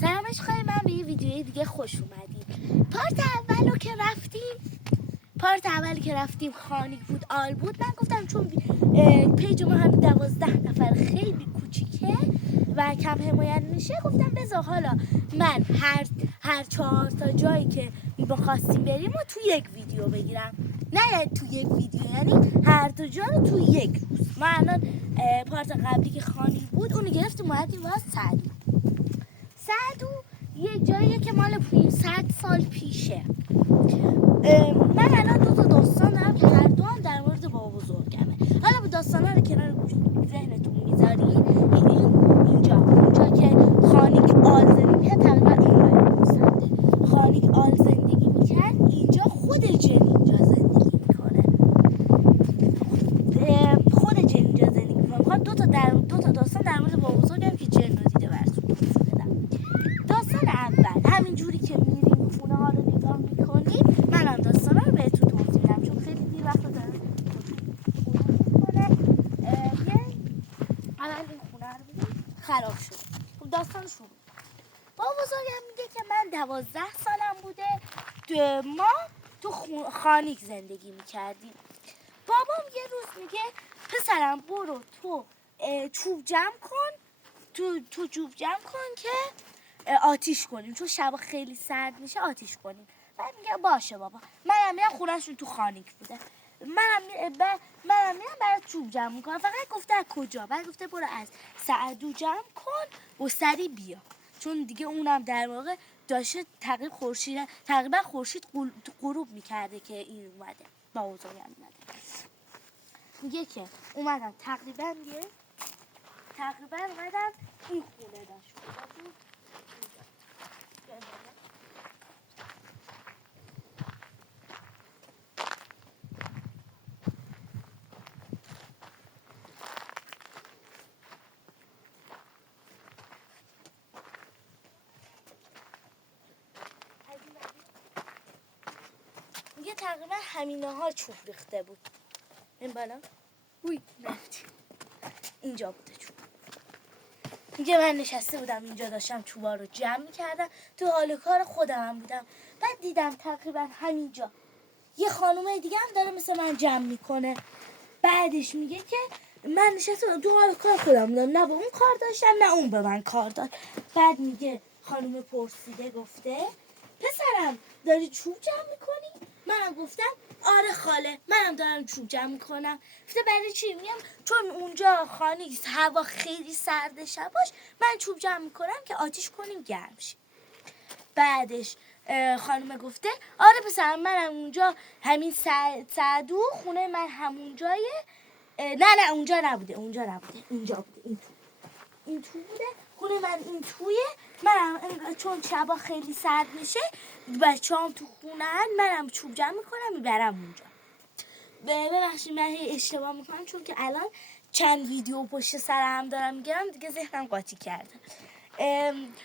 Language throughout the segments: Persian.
سلام عشقای من، به یه ویدیوی دیگه خوش اومدید. پارت اولی که رفتیم خانیک بود، آل بود. من گفتم چون پیج ما هم 12 نفر خیلی کوچیکه و کم حمایت میشه، گفتم بذار حالا من هر 4 تا جایی که می‌خواستیم بریم و تو یک ویدیو بگیرم. نه تو یک ویدیو، یعنی هر دو جا رو تو یک روز. ما الان پارت قبلی که خانیک بود اونو گرفتیم اومدیم واسه سعدو یه جاییه که مال 500 سال پیشه. من الان 2 تا داستان دارم که هر دو هم در مورد بابا بزرگمه. حالا با داستانا رو کنار ذهنتون میذاری. اینجا که خانیک آل زندگی تقریبا این خانیک آل زندگی میکرد، اینجا خود جن اینجا زندگی میکنه. میخوام 2 تا داستان در مورد بابا بزرگم که جن رو دیده براتون بدم. داستان اول، همین جوری که میریم خونه ها رو نگاه میکنیم، منم داستان رو بهتون توضیح میدم چون خیلی دیر وقت دارم خونه اول این خونه رو ببینیم خراب شد. خب داستان شروع. بابا بزرگم میگه که من 12 سالم بوده، ما تو خانیک زندگی میکردیم. بابام یه روز میگه پسرم برو تو چوب جمع کن، تو چوب جمع کن که آتیش کنیم، چون شبا خیلی سرد میشه آتیش کنیم. بعد میگه باشه بابا. منم میرم خونهشون تو خانیک بوده، منم میرم برای چوب جمع میکنم. فقط گفته از کجا؟ بعد گفته برو از سعدو جمع کن و سری بیا، چون دیگه اونم در واقع داشته تقریبا خورشید غروب میکرده که این اومده، با بزرگم اومده. میگه که اومدم تقریبا اومدم این خونه داشت. میگه تقریبا همینه ها چوب ریخته بود. این بالا رفتی اینجا بوده چوب. میگه من نشسته بودم اینجا داشتم چوبا رو جمع میکردم، تو حال کار خودم بودم. بعد دیدم تقریبا همینجا یه خانومه دیگه هم داره مثل من جمع میکنه. بعدش میگه که من نشستم تو حال کار خودم بودم، نه با اون کار داشتم نه اون به من کار داد. بعد میگه خانومه پرسیده، گفته پسرم داری چوب جمع میکنی؟ منم گفتم آره خاله، منم دارم چوب جمع میکنم. گفته برای چی؟ میگم چون اونجا خانیک هوا خیلی سرد شباش، من چوب جمع میکنم که آتیش کنیم گرم شه. بعدش خانم گفته آره پسرم، منم اونجا همین سعدو خونه من همونجایه. نه اونجا نبوده، اینجا بوده، این تو بوده خونه من، این تویه. منم چون شبا خیلی سرد میشه بچه‌ام تو خونه‌ان، منم چوب جمع میکنم میبرم اونجا. ببخشید من اشتباه میکنم چون که الان چند ویدیو پشت سر هم دارم میگیرم، دیگه ذهنم قاطی کرده.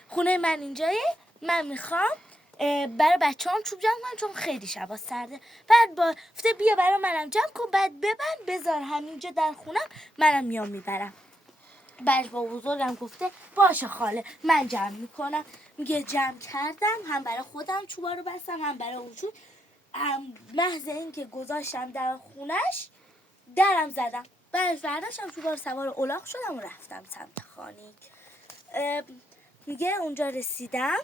خونه من اینجایه، من میخوام برای بچه‌ام چوب جمع کنم چون خیلی شبا سرده. بعد گفته بیا برای منم جمع کن، بعد ببند بذار همینجا در خونم، منم میام میبرم. بعد با بزرگم گفته باشه خاله من جمع میکنم. میگه جمع کردم، هم برای خودم چوبا رو بستم هم برای اون. محض این که گذاشتم در خونش درم زدم، بعد فرداشم چوبا رو سوار الاغ شدم و رفتم سمت خانیک. میگه اونجا رسیدم،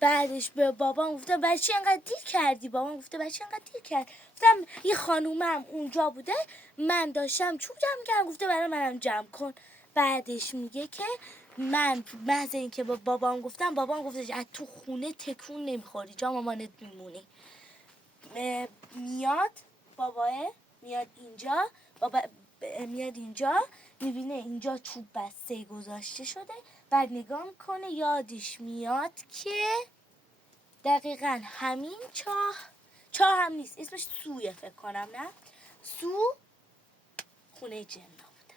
بعدش به بابام گفتم بچه اینقدر دیر کردی؟ بابام گفته بچه اینقدر دیر کرد؟ گفتم یه خانومم اونجا بوده، من داشتم چوب جمع کردم، گفته برای منم جمع کن. بعدش میگه که من محض این که با بابام گفتم، بابام گفته از تو خونه تکون نمیخوری، جا مامانت میمونی. میاد باباه، میاد اینجا، بابا میاد اینجا، میبینه اینجا چوب بسته گذاشته شده. بعد نگاه میکنه، یادش میاد که دقیقا همین چاه هم نیست، اسمش سویه فکر کنم، نه سو خونه جنا بوده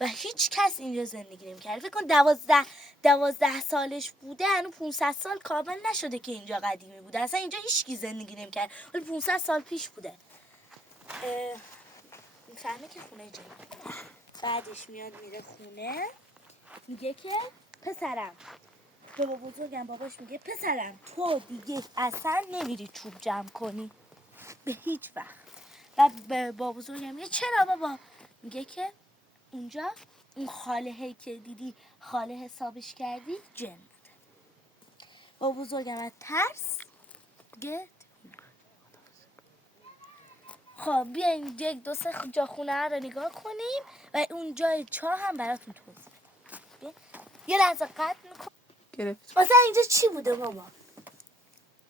و هیچ کس اینجا زندگی نمی‌کرد. فکر کن 12 سالش بوده، هنوز 500 سال کامل نشده که اینجا قدیمی بوده، اصلا اینجا هیچکی زندگی نمی‌کرد، ولی 500 سال پیش بوده. میفهمه که خونه جنا. بعدش میاد میره خونه، میگه که پسرم بابا بزرگم باباش میگه پسرم تو دیگه اصلا نمیری چوب جمع کنی به هیچ وقت. و به بابا بزرگم میگه چرا بابا؟ میگه که اونجا اون خاله‌ای که دیدی خاله حسابش کردی جن بوده. بابا بزرگم از ترس میگه خب بیاین یک دو سه جا خونه رو نگاه کنیم و اون جای چاه هم براتون توضیح بدم. یه لحظه قطع میکنم. گرفت. مثلا اینجا چی بوده بابا؟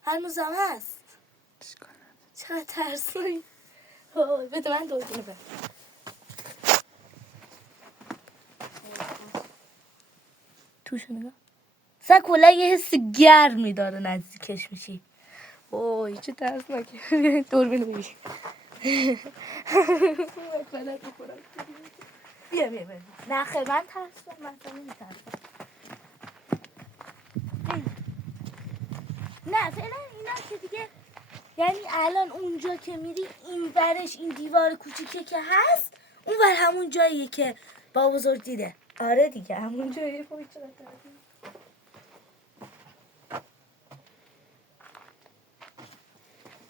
هنوزم هست. چقدر ترسوی. بده من دوربینو ببر. توشو نگاه. مثلا کلا یه حس گرمی داره نزدیکش میشی. اوه چه ترسناکه. دوربینو بگیر. بیا نه خیلی من ترسم. من اصلا نمیترسم. نه فعلا اینا که دیگه یعنی الان اونجا که میری این ورش این دیوار کوچیکه که هست اون ور همون جاییه که با بزرگ دیده. آره دیگه همون جاییه.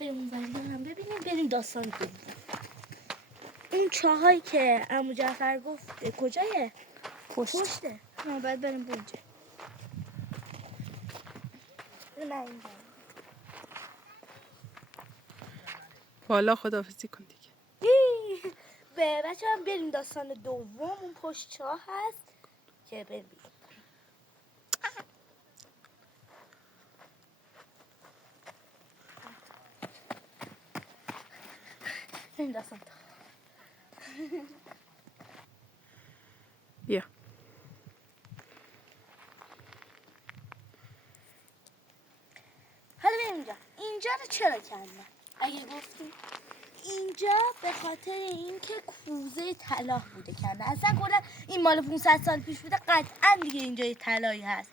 بریم اون وری هم ببینیم. بریم داستان ببینیم. اون چاهایی که عمو جعفر گفت کجایه؟ پشته. ما باید بریم اونجا. نه اینجا. بالا خداحافظی کن دیگه. به بچه هم بریم داستان دوم. اون پشت چاه هست که بریم. بریم داستان بیا. حالا بریم اینجا رو چرا کردن؟ اگه گفتیم اینجا به خاطر اینکه کوزه طلا بوده کردن. اصلا کلا این مال 500 سال پیش بوده قطعا دیگه اینجا یه طلایی هست.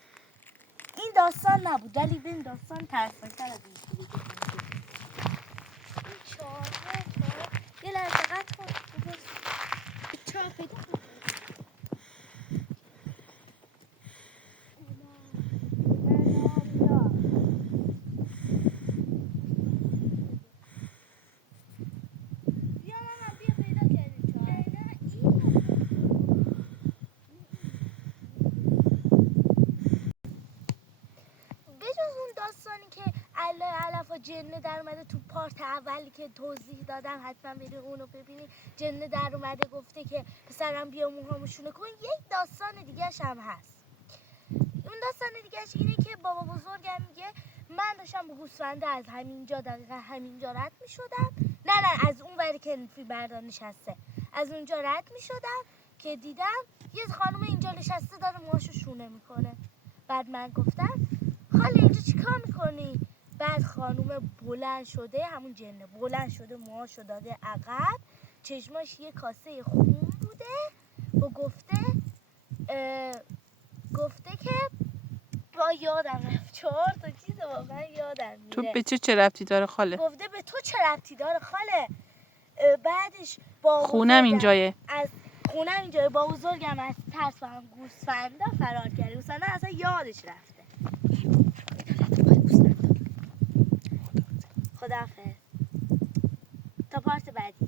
این داستان نبود ولی این داستان ترسناک‌تر از این چیزی که این چاه یه لحظه قطع کن. چاه پیدا کن. بجز اون داستانی که علفا جنه در اومده تو پارت اولی که توضیح دادم حتما برید اونو ببینید. جنه در اومده گفته که پسرم بیا موهامو شونه کن. یک داستان دیگه‌ش هم هست. اون داستان دیگه‌ش اینه که بابا بزرگم میگه من داشتم با گوسفنده از همینجا دقیقا همینجا رد میشدم. نه از اون وری که فی بردار نشسته از اونجا رد میشدم که دیدم یه خانم اینجا نشسته داره موهاشو شونه میکنه. بعد من گفتم خاله اینجا چیکار میکنی؟ بعد خانوم بلند شده همون جنه بلند شده موهاشو داده عقب چشماش یه کاسه خون بوده و گفته که با یادم رفت 4 تا چیز واقعا یادم میره. تو به چه ربطی داره خاله؟ گفته به تو چه ربطی داره خاله؟ بعدش با خونم اینجایه. از خونم اینجایه. با بزرگم از ترس و هم گوسفندا فرار کرده. گوسفندا اصلا یادش رفته. خداحافظ تا پارت بعدی.